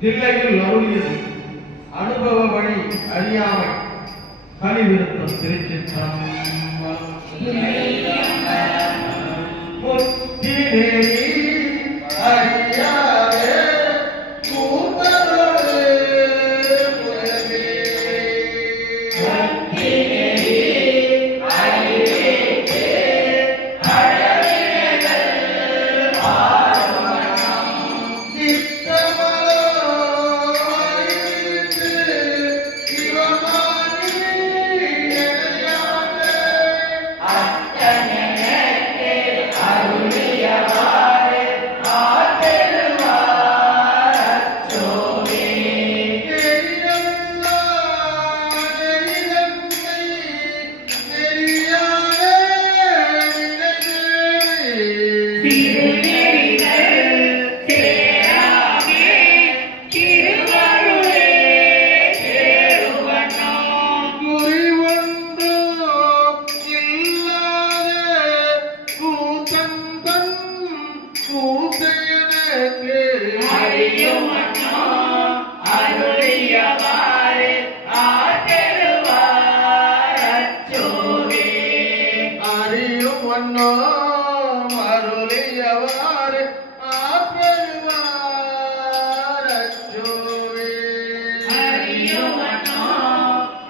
தில்லையில் அருளியது அனுபவ வழி அறியாமை கலிவிருத்தம் திருச்சிற்றம் முத்தி நேரி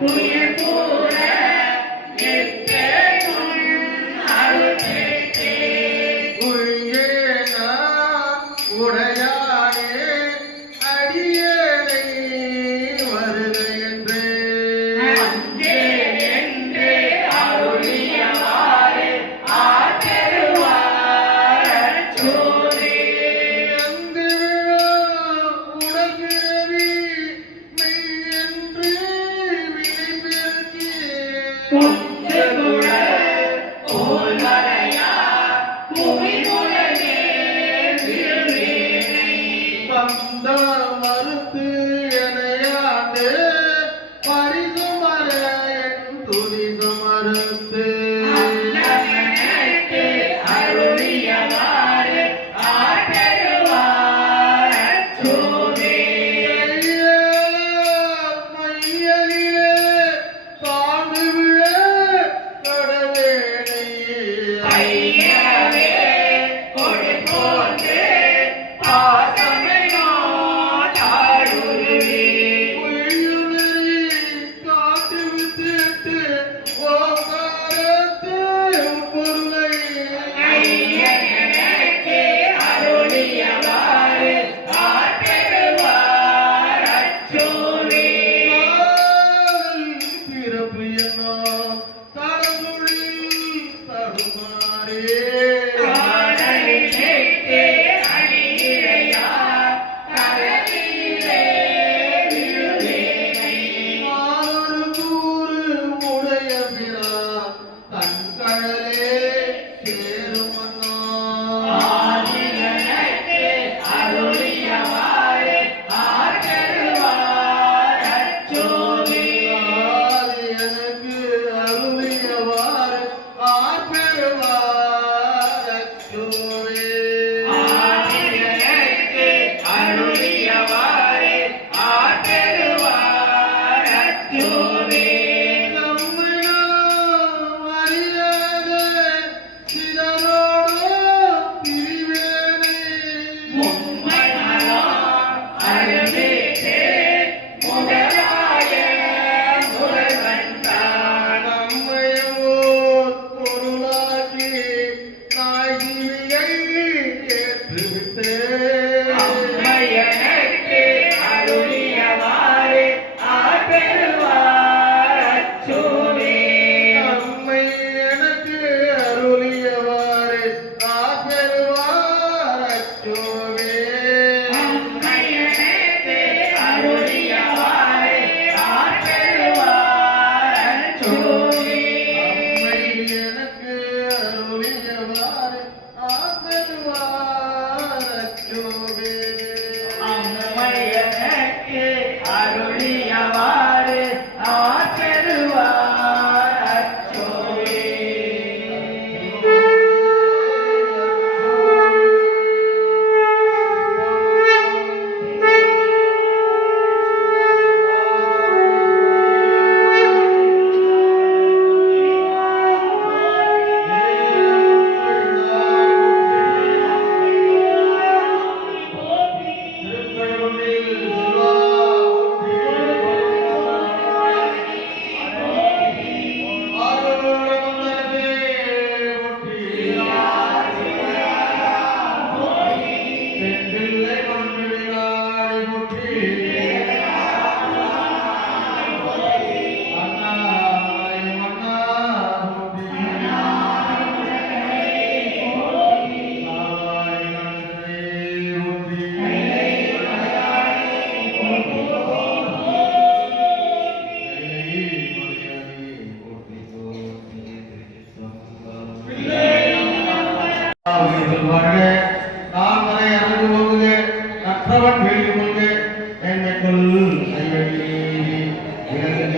Muy. Krishna. வாழ்க. நான் வரை அன்பு கொள்க கற்றவன் வேள்வி கொள்க என்னைக்குள் செய்வழி இறங்குக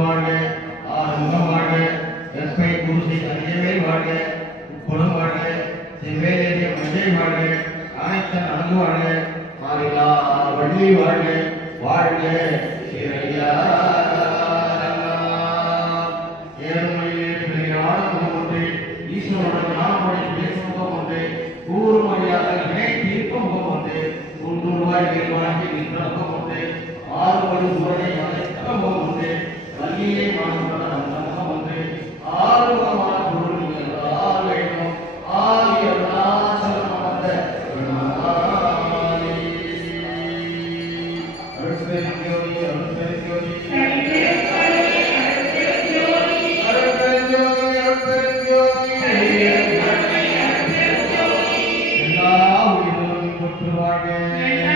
வாழ்க. ஆறுமுகம் வாழ்க. எஸ்பை குருசி அரியவை வாழ்க. உட்புறம் வாழ்க. செவ்வேறிய மஞ்சை வாழ்க. அனைத்தன் வாழ்க. மாறிலா வள்ளி வாழ்க. வாழ்க. சிறையா. ஏழுமையிலே பெரியாட முகம் ஒன்று ஈஸ்வரனுடன் நாமொழி பேசும் முகம் ஒன்று கூறும் வழியாக வினை தீர்க்கும் முகம் ஒன்று மூன்று வாழ்க.